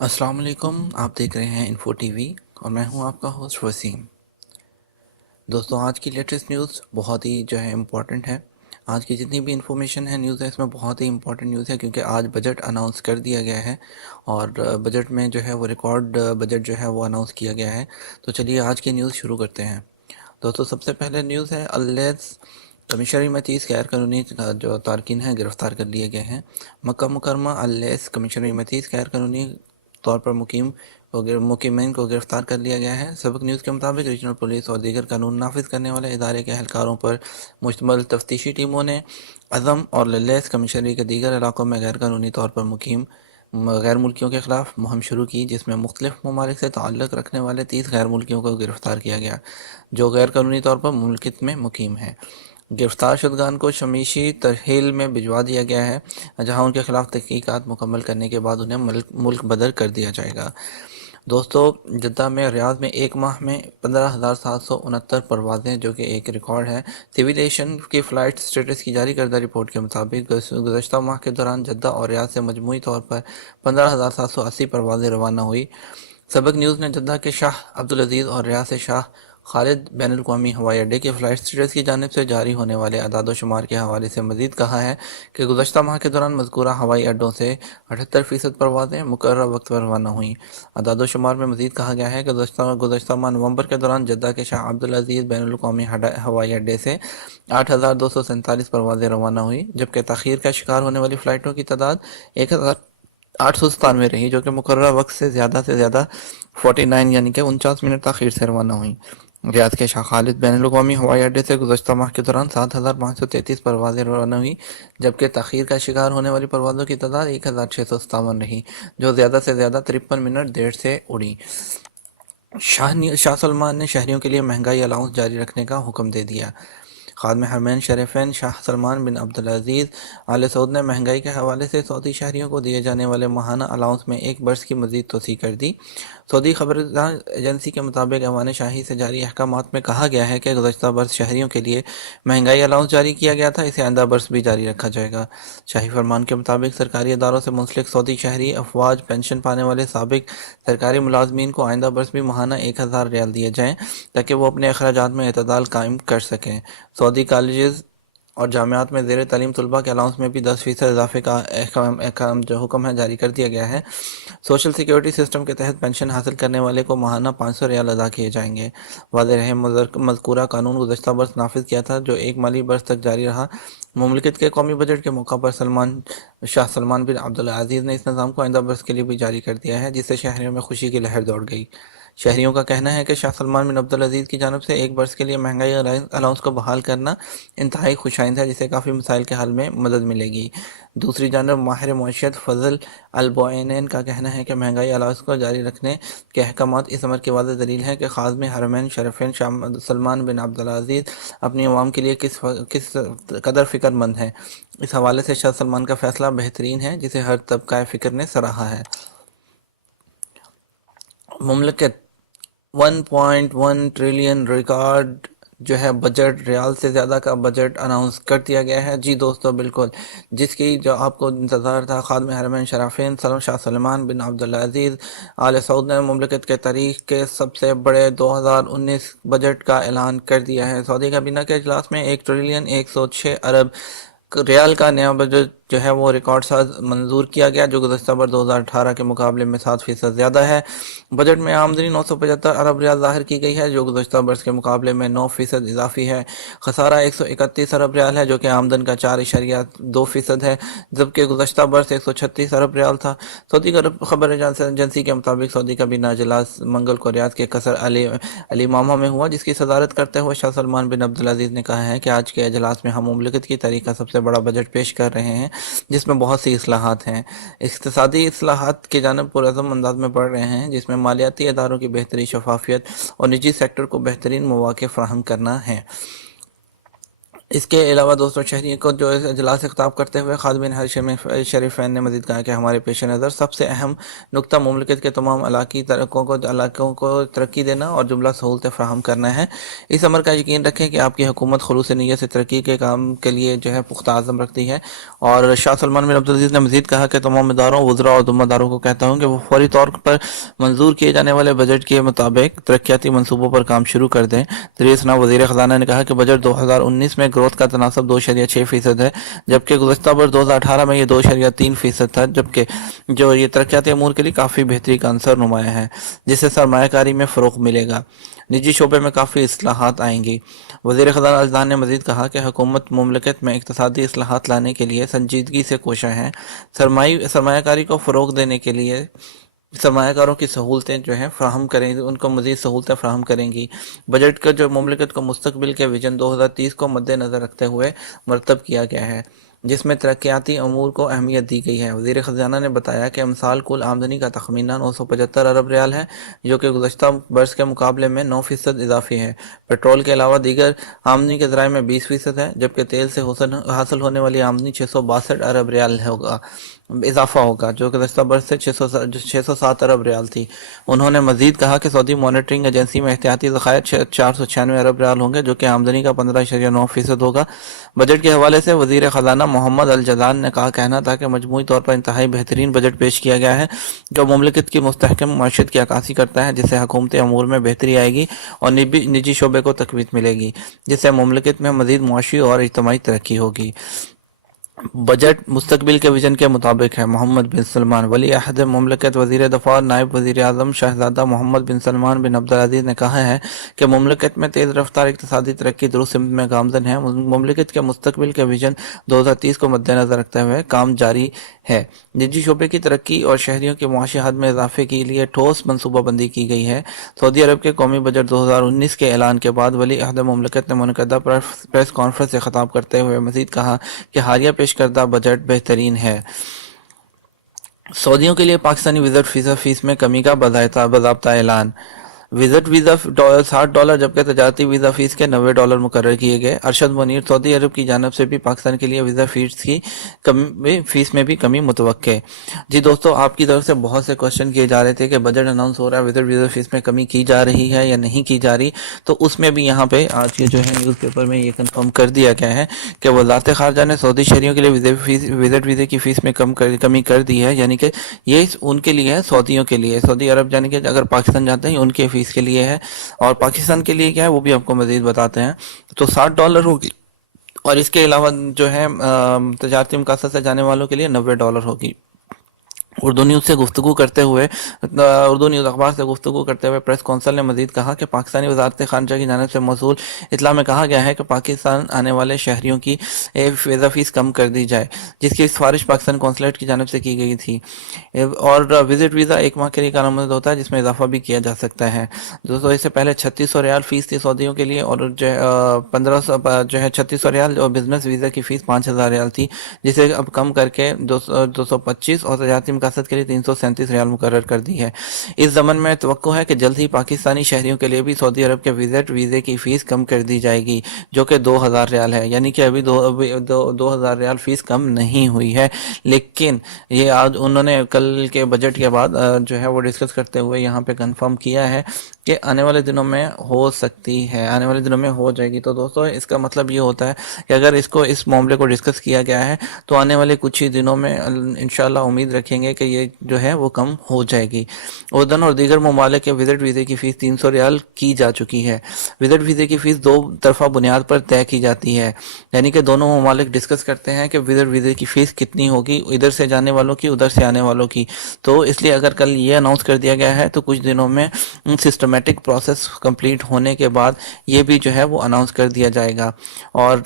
السلام علیکم، آپ دیکھ رہے ہیں انفو ٹی وی اور میں ہوں آپ کا ہوسٹ وسیم۔ دوستوں، آج کی لیٹسٹ نیوز بہت ہی امپورٹنٹ ہے۔ آج کی جتنی بھی انفارمیشن ہے، نیوز ہے، اس میں بہت ہی امپورٹنٹ نیوز ہے کیونکہ آج بجٹ اناؤنس کر دیا گیا ہے اور بجٹ میں وہ ریکارڈ بجٹ وہ اناؤنس کیا گیا ہے۔ تو چلیے آج کی نیوز شروع کرتے ہیں۔ دوستوں، سب سے پہلے نیوز ہے اللیز کمشنری میں 30 غیر قانونی جو تارکین ہیں گرفتار کر لیے گئے ہیں۔ مکہ مکرمہ اللیز کمشنری میں 30 غیر قانونی طور پر مقیمین کو گرفتار کر لیا گیا ہے۔ سبق نیوز کے مطابق ریجنل پولیس اور دیگر قانون نافذ کرنے والے ادارے کے اہلکاروں پر مشتمل تفتیشی ٹیموں نے عزم اور لیس کمشنری کے دیگر علاقوں میں غیر قانونی طور پر مقیم غیر ملکیوں کے خلاف مہم شروع کی، جس میں مختلف ممالک سے تعلق رکھنے والے 30 غیر ملکیوں کو گرفتار کیا گیا جو غیر قانونی طور پر مملکت میں مقیم ہیں۔ گرفتار شدگان کو شمیشی ترحیل میں بھجوا دیا گیا ہے، جہاں ان کے خلاف تحقیقات مکمل کرنے کے بعد انہیں ملک بدر کر دیا جائے گا۔ دوستو، جدہ میں ریاض میں ایک ماہ میں 15,769 پروازیں، جو کہ ایک ریکارڈ ہے۔ سول ایویشن کی فلائٹ اسٹیٹس کی جاری کردہ رپورٹ کے مطابق گزشتہ ماہ کے دوران جدہ اور ریاض سے مجموعی طور پر 15,780 پروازیں روانہ ہوئی۔ سبق نیوز نے جدہ کے شاہ عبدالعزیز اور ریاض سے شاہ خالد بین الاقوامی ہوائی اڈے کے فلائٹ اسٹیٹس کی جانب سے جاری ہونے والے اعداد و شمار کے حوالے سے مزید کہا ہے کہ گزشتہ ماہ کے دوران مذکورہ ہوائی اڈوں سے 78% پروازیں مقررہ وقت پر روانہ ہوئیں۔ اعداد و شمار میں مزید کہا گیا ہے کہ گزشتہ ماہ نومبر کے دوران جدہ کے شاہ عبدالعزیز بین الاقوامی ہوائی اڈے سے 8,247 پروازیں روانہ ہوئی، جبکہ تاخیر کا شکار ہونے والی فلائٹوں کی تعداد 1,897 رہی، جو کہ مقررہ وقت سے زیادہ 49 یعنی کہ 49 منٹ تاخیر سے روانہ ہوئیں۔ ریاض کے شاہ خالد بین الاقوامی ہوائی اڈے سے گزشتہ ماہ کے دوران 7,533 پروازیں روانہ ہوئی، جبکہ تاخیر کا شکار ہونے والی پروازوں کی تعداد 1,657 رہی، جو زیادہ سے زیادہ 53 منٹ دیر سے اڑی۔ شاہ سلمان نے شہریوں کے لیے مہنگائی الاؤنس جاری رکھنے کا حکم دے دیا۔ خادم حرمین شریفین شاہ سلمان بن عبدالعزیز آل سعود نے مہنگائی کے حوالے سے سعودی شہریوں کو دیے جانے والے ماہانہ الاؤنس میں 1 برس کی مزید توسیع کر دی۔ سعودی خبررساں ایجنسی کے مطابق ایوان شاہی سے جاری احکامات میں کہا گیا ہے کہ گزشتہ برس شہریوں کے لیے مہنگائی الاؤنس جاری کیا گیا تھا، اسے آئندہ برس بھی جاری رکھا جائے گا۔ شاہی فرمان کے مطابق سرکاری اداروں سے منسلک سعودی شہری افواج پینشن پانے والے سابق سرکاری ملازمین کو آئندہ برس بھی ماہانہ 1,000 ریال دیے جائیں تاکہ وہ اپنے اخراجات میں اعتدال قائم کر سکیں۔ سعودی کالجز اور جامعات میں زیر تعلیم طلباء کے الاؤنس میں بھی 10% اضافے کا حکم ہے جاری کر دیا گیا ہے۔ سوشل سیکیورٹی سسٹم کے تحت پینشن حاصل کرنے والے کو ماہانہ 500 ریال ادا کیے جائیں گے۔ واضح رہے، مذکورہ قانون گزشتہ برس نافذ کیا تھا، جو 1 مالی برس تک جاری رہا۔ مملکت کے قومی بجٹ کے موقع پر شاہ سلمان بن عبدالعزیز نے اس نظام کو آئندہ برس کے لیے بھی جاری کر دیا ہے، جس سے شہریوں میں خوشی کی لہر دوڑ گئی۔ شہریوں کا کہنا ہے کہ شاہ سلمان بن عبدالعزیز کی جانب سے 1 برس کے لیے مہنگائی الاؤنس کو بحال کرنا انتہائی خوش آئند ہے، جسے کافی مسائل کے حل میں مدد ملے گی۔ دوسری جانب ماہر معیشت فضل البوینین کا کہنا ہے کہ مہنگائی الاؤنس کو جاری رکھنے کے احکامات اس امر کی واضح دلیل ہے کہ خادم حرمین شریفین شاہ سلمان بن عبدالعزیز اپنی عوام کے لیے کس قدر فکر مند ہیں۔ اس حوالے سے شاہ سلمان کا فیصلہ بہترین ہے، جسے ہر طبقہ فکر نے سراہا ہے۔ مملکت 1.1 ٹریلین ریکارڈ بجٹ، ریال سے زیادہ کا بجٹ اناؤنس کر دیا گیا ہے۔ جی دوستو، بالکل جس کی جو آپ کو انتظار تھا، خادم حرمین شریفین شاہ سلمان بن عبدالعزیز آل سعود نے مملکت کے تاریخ کے سب سے بڑے 2019 بجٹ کا اعلان کر دیا ہے۔ سعودی کابینہ کے اجلاس میں 1 ٹریلین 106 ارب ریال کا نیا بجٹ وہ ریکارڈ ساز منظور کیا گیا، جو گزشتہ برس 2018 کے مقابلے میں 7% زیادہ ہے۔ بجٹ میں آمدنی 975 ارب ریال ظاہر کی گئی ہے، جو گزشتہ برس کے مقابلے میں 9% اضافی ہے۔ خسارہ 131 ارب ریال ہے، جو کہ آمدن کا 4.2% ہے، جبکہ گزشتہ برس 136 ارب ریال تھا۔ سعودی خبر ایجنسی کے مطابق سعودی کابینہ اجلاس منگل کو ریاض کے قصر علی ماما میں ہوا، جس کی صدارت کرتے ہوئے شاہ سلمان بن عبدالعزیز نے کہا ہے کہ آج کے اجلاس میں ہم مملکت کی تاریخ کا سب سے بڑا بجٹ پیش کر رہے ہیں، جس میں بہت سی اصلاحات ہیں۔ اقتصادی اصلاحات کی جانب پرعزم انداز میں بڑھ رہے ہیں، جس میں مالیاتی اداروں کی بہتری، شفافیت اور نجی سیکٹر کو بہترین مواقع فراہم کرنا ہے۔ اس کے علاوہ دوستوں شہریوں کو جو اجلاس سے خطاب کرتے ہوئے خادم ہاشم شریفین نے مزید کہا کہ ہمارے پیش نظر سب سے اہم نقطہ مملکت کے تمام علاقوں کو ترقی دینا اور جملہ سہولتیں فراہم کرنا ہے۔ اس امر کا یقین رکھیں کہ آپ کی حکومت خلوص نیت سے ترقی کے کام کے لیے جو ہے پختہ عزم رکھتی ہے۔ اور شاہ سلمان بن عبدالعزیز نے مزید کہا کہ تمام اداروں، وزراء اور ذمہ داروں کو کہتا ہوں کہ وہ فوری طور پر منظور کیے جانے والے بجٹ کے مطابق ترقیاتی منصوبوں پر کام شروع کر دیں۔ ثناء وزیر خزانہ نے کہا کہ بجٹ 2019 میں گروتھ کا تناسب 2.6% ہے، جبکہ گزشتہ برس 2018 میں یہ 2.3% تھا، جبکہ جو یہ ترقیاتی امور کے لیے کافی بہتری کا عنصر نمایاں ہے، جس سے سرمایہ کاری میں فروغ ملے گا۔ نجی شعبے میں کافی اصلاحات آئیں گی۔ وزیر خزانہ اجدان نے مزید کہا کہ حکومت مملکت میں اقتصادی اصلاحات لانے کے لیے سنجیدگی سے کوشاں ہے۔ سرمایہ کاری کو فروغ دینے کے لیے سرمایہ کاروں کی سہولتیں جو ہیں فراہم کریں گی، ان کو مزید سہولتیں فراہم کریں گی۔ بجٹ کا جو مملکت کو مستقبل کے ویژن 2030 کو مد نظر رکھتے ہوئے مرتب کیا گیا ہے، جس میں ترقیاتی امور کو اہمیت دی گئی ہے۔ وزیر خزانہ نے بتایا کہ امسال کل آمدنی کا تخمینہ 975 ارب ریال ہے، جو کہ گزشتہ برس کے مقابلے میں 9% اضافی ہے۔ پیٹرول کے علاوہ دیگر آمدنی کے ذرائع میں 20% ہے، جبکہ تیل سے حاصل ہونے والی آمدنی 662 ارب ریال ہوگا اضافہ ہوگا، جو کہ گزشتہ برس سے 607 ارب ریال تھی۔ انہوں نے مزید کہا کہ سعودی مانیٹرنگ ایجنسی میں احتیاطی ذخائر 496 ارب ریال ہوں گے، جو کہ آمدنی کا 15.9% ہوگا۔ بجٹ کے حوالے سے وزیر خزانہ محمد الجدان نے کہنا تھا کہ مجموعی طور پر انتہائی بہترین بجٹ پیش کیا گیا ہے، جو مملکت کی مستحکم معیشت کی عکاسی کرتا ہے، جس سے حکومتی امور میں بہتری آئے گی اور نجی شعبے کو تقویت ملے گی، جس سے مملکت میں مزید معاشی اور اجتماعی ترقی ہوگی۔ بجٹ مستقبل کے ویژن کے مطابق ہے۔ محمد بن سلمان ولی عہد مملکت، وزیر دفاع اور نائب وزیر اعظم شہزادہ محمد بن سلمان بن عبدالعزیز نے کہا ہے کہ مملکت میں تیز رفتار اقتصادی ترقی درست سمت میں گامزن ہے۔ مملکت کے مستقبل کے ویژن 2030 کو مد نظر رکھتے ہوئے کام جاری ہے۔ نجی شعبے کی ترقی اور شہریوں کی معاشی حد میں اضافے کے لیے ٹھوس منصوبہ بندی کی گئی ہے۔ سعودی عرب کے قومی بجٹ 2019 کے اعلان کے بعد ولی عہد مملکت نے منعقدہ پریس کانفرنس سے خطاب کرتے ہوئے مزید کہا کہ حالیہ پیش کردہ بجٹ بہترین ہے۔ سعودیوں کے لیے پاکستانی وزٹ فیس میں کمی کا باضابطہ اعلان۔ وزٹ ویزا $60، جبکہ تجارتی ویزا فیس کے $90 مقرر کیے گئے۔ ارشد منیر سعودی عرب کی جانب سے بھی پاکستان کے لیے ویزا فیس میں بھی کمی متوقع۔ جی دوستو، آپ کی طرف سے بہت سے کوشچن کیے جا رہے تھے کہ بجٹ اناؤنس ہو رہا ہے، وزٹ ویزا فیس میں کمی کی جا رہی ہے یا نہیں کی جا رہی، تو اس میں بھی یہاں پہ آج کے جو ہے نیوز پیپر میں یہ کنفرم کر دیا گیا ہے کہ وزارت خارجہ نے سعودی شہریوں کے لیے وزٹ ویزے کی فیس میں کمی کر دی ہے، یعنی کہ یہ ان کے لیے ہے، سعودیوں کے لیے، سعودی عرب یعنی کہ اگر پاکستان جاتے ہیں ان کے فیس کے لیے ہے، اور پاکستان کے لیے کیا ہے وہ بھی آپ کو مزید بتاتے ہیں۔ تو $60 ہوگی، اور اس کے علاوہ جو ہے تجارتی مقاصد سے جانے والوں کے لیے $90 ہوگی۔ اردو نیوز اخبار سے گفتگو کرتے ہوئے پریس کونسل نے مزید کہا کہ پاکستانی وزارت خارجہ کی جانب سے موصول اطلاع میں کہا گیا ہے کہ پاکستان آنے والے شہریوں کی ویزا فیس کم کر دی جائے، جس کی سفارش پاکستان کونسلیٹ کی جانب سے کی گئی تھی، اور وزٹ ویزا 1 ماہ کے لیے کارآمد ہوتا ہے، جس میں اضافہ بھی کیا جا سکتا ہے۔ دوستو، اس سے پہلے 3600 ریال فیس تھی سعودیوں کے لیے، اور 3600 ریال، اور بزنس ویزا کی فیس 5000 ریال تھی، جسے اب کم کر کے 225 اور تجارتی مقاصد کے لیے 337 ریال مقرر کر دی ہے۔ اس ضمن میں توقع ہے کہ جلد ہی پاکستانی شہریوں کے لیے بھی سعودی عرب کے وزٹ ویزے کی فیس کم کر دی جائے گی، جو کہ 2000 ریال ہے، یعنی کہ ابھی 2000 ریال فیس کم نہیں ہوئی ہے، لیکن یہ آج انہوں نے کل کے بجٹ کے بعد جو ہے وہ ڈسکس کرتے ہوئے یہاں پہ کنفرم کیا ہے کہ آنے والے دنوں میں ہو سکتی ہے، آنے والے دنوں میں ہو جائے گی۔ تو دوستو، اس کا مطلب یہ ہوتا ہے کہ اگر اس معاملے کو ڈسکس کیا گیا ہے تو آنے والے کچھ ہی دنوں میں انشاءاللہ امید رکھیں گے کہ یہ جو ہے وہ کم ہو جائے گی۔ اردن اور دیگر ممالک کے وزٹ ویزے کی فیس 300 ریال کی جا چکی ہے۔ وزٹ ویزے کی فیس 2 طرفہ بنیاد پر طے کی جاتی ہے، یعنی کہ دونوں ممالک ڈسکس کرتے ہیں کہ وزٹ ویزے کی فیس کتنی ہوگی، ادھر سے جانے والوں کی، ادھر سے آنے والوں کی۔ تو اس لیے اگر کل یہ اناؤنس کر دیا گیا ہے تو کچھ دنوں میں سسٹمیٹک پروسیس کمپلیٹ ہونے کے بعد یہ بھی جو ہے وہ اناؤنس کر دیا جائے گا۔ اور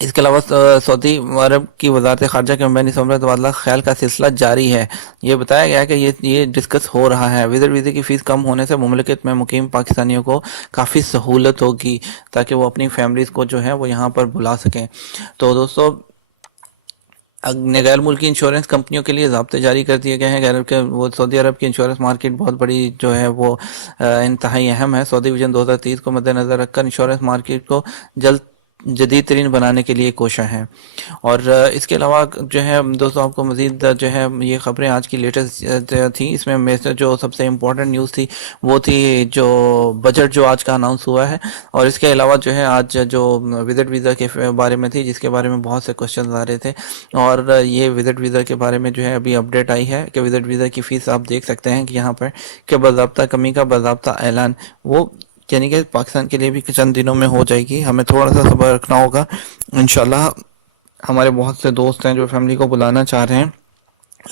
اس کے علاوہ سعودی عرب کی وزارت خارجہ کے مابین اس عمر تبادلہ خیال کا سلسلہ جاری ہے۔ یہ بتایا گیا ہے کہ یہ ڈسکس ہو رہا ہے۔ وزٹ ویزے کی فیس کم ہونے سے مملکت میں مقیم پاکستانیوں کو کافی سہولت ہوگی، تاکہ وہ اپنی فیملیز کو جو ہے وہ یہاں پر بلا سکیں۔ تو دوستو، غیر ملکی انشورنس کمپنیوں کے لیے ضابطے جاری کر دیے گئے ہیں۔ وہ سعودی عرب کی انشورنس مارکیٹ بہت بڑی جو ہے وہ انتہائی اہم ہے۔ سعودی ویژن 2030 کو مد نظر رکھ کر انشورنس مارکیٹ کو جلد جدید ترین بنانے کے لیے کوشاں ہیں. اور اس کے علاوہ جو ہے دوستوں آپ کو مزید جو ہے یہ خبریں آج کی لیٹسٹ تھیں. اس میں سے جو سب سے امپورٹنٹ نیوز تھی وہ تھی جو بجٹ جو آج کا اناؤنس ہوا ہے. اور اس کے علاوہ جو ہے آج جو وزٹ ویزا کے بارے میں تھی جس کے بارے میں بہت سے کوشچنز آ رہے تھے. اور یہ وزٹ ویزا کے بارے میں جو ہے ابھی اپڈیٹ آئی ہے کہ وزٹ ویزا کی فیس آپ دیکھ سکتے ہیں کہ یہاں پر کہ باضابطہ کمی کا باضابطہ اعلان وہ یعنی کہ پاکستان کے لیے بھی چند دنوں میں ہو جائے گی. ہمیں تھوڑا سا صبر رکھنا ہوگا انشاءاللہ. ہمارے بہت سے دوست ہیں جو فیملی کو بلانا چاہ رہے ہیں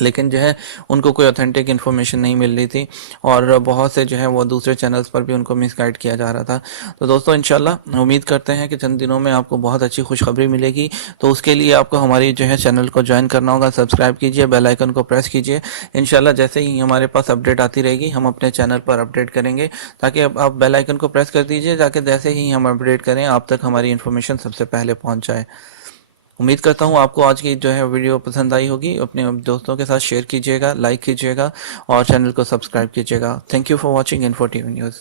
لیکن جو ہے ان کو کوئی اوتھینٹک انفارمیشن نہیں مل رہی تھی اور بہت سے جو ہے وہ دوسرے چینلز پر بھی ان کو مس گائیڈ کیا جا رہا تھا. تو دوستو انشاءاللہ امید کرتے ہیں کہ چند دنوں میں آپ کو بہت اچھی خوشخبری ملے گی. تو اس کے لیے آپ کو ہماری جو ہے چینل کو جوائن کرنا ہوگا, سبسکرائب کیجئے, بیل آئیکن کو پریس کیجئے. انشاءاللہ جیسے ہی ہمارے پاس اپڈیٹ آتی رہے گی ہم اپنے چینل پر اپڈیٹ کریں گے, تاکہ آپ بیل آئیکن کو پریس کر دیجئے تاکہ جیسے ہی ہم اپڈیٹ کریں آپ تک ہماری انفارمیشن سب سے پہلے پہنچ جائے. امید کرتا ہوں آپ کو آج کی جو ہے ویڈیو پسند آئی ہوگی. اپنے دوستوں کے ساتھ شیئر کیجئے گا, لائک کیجئے گا اور چینل کو سبسکرائب کیجئے گا. Thank you for watching info T V news.